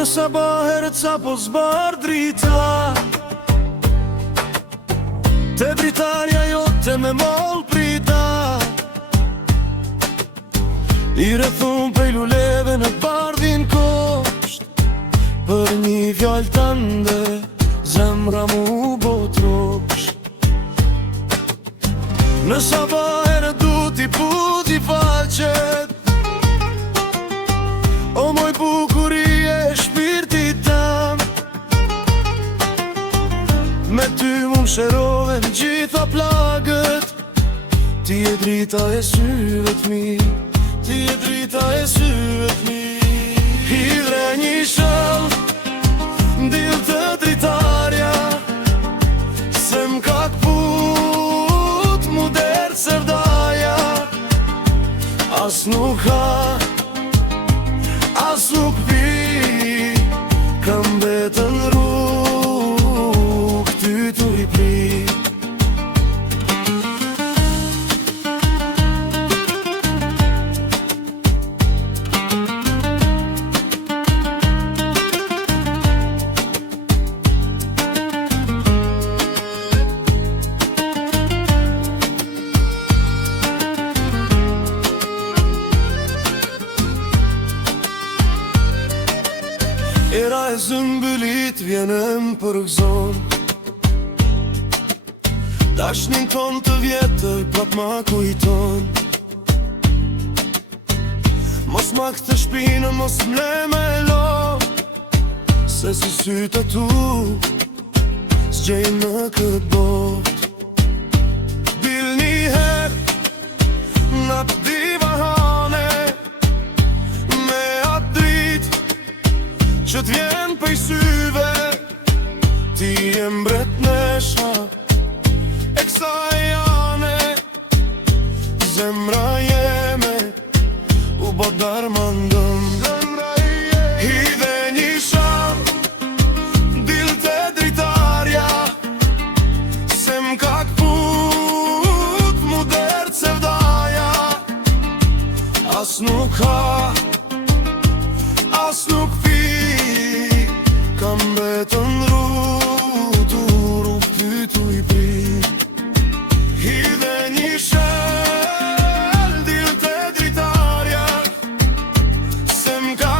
Në sabaherët sa po zbar drita, te dritarja jote me mol prita. I rrethun prej luleve në bardhin kosht, për një fjallë tënde zemra mu botrosh. Në sabaherët du t'i puti falqet, o moj bukurie shpirtit tam. Me ty mu shërove në gjitha plagët, ti e drita e syve t'mi, ti e drita e syve t'mi. Hidre një shëll, ndil të dritarja, se m'ka kput mu derë sevdaja. As nuk ha, as nuk vi, kam betën rrug, ty t'u i pri. Era e zëmbëlit vjenem për gëzon, dashnin ton të vjetër prap ma kujton. Mos ma këtë shpinë, mos m'le me lo, se si sytë tu s'gjejnë në këtë bot. Bil një herë në të divahane, me atë dritë që t'vjen pëj syve, ti e mbret nesha e kësa jane. Zemra jeme u bodar mandëm, hidhe një sham, dil të dritarja, se m'ka kput mu derë sevdaja. As nuk ha, as nuk fi, kam betën rrug, ty t'u i pri. Hidhe një shëll, dil të dritarja, se m'ka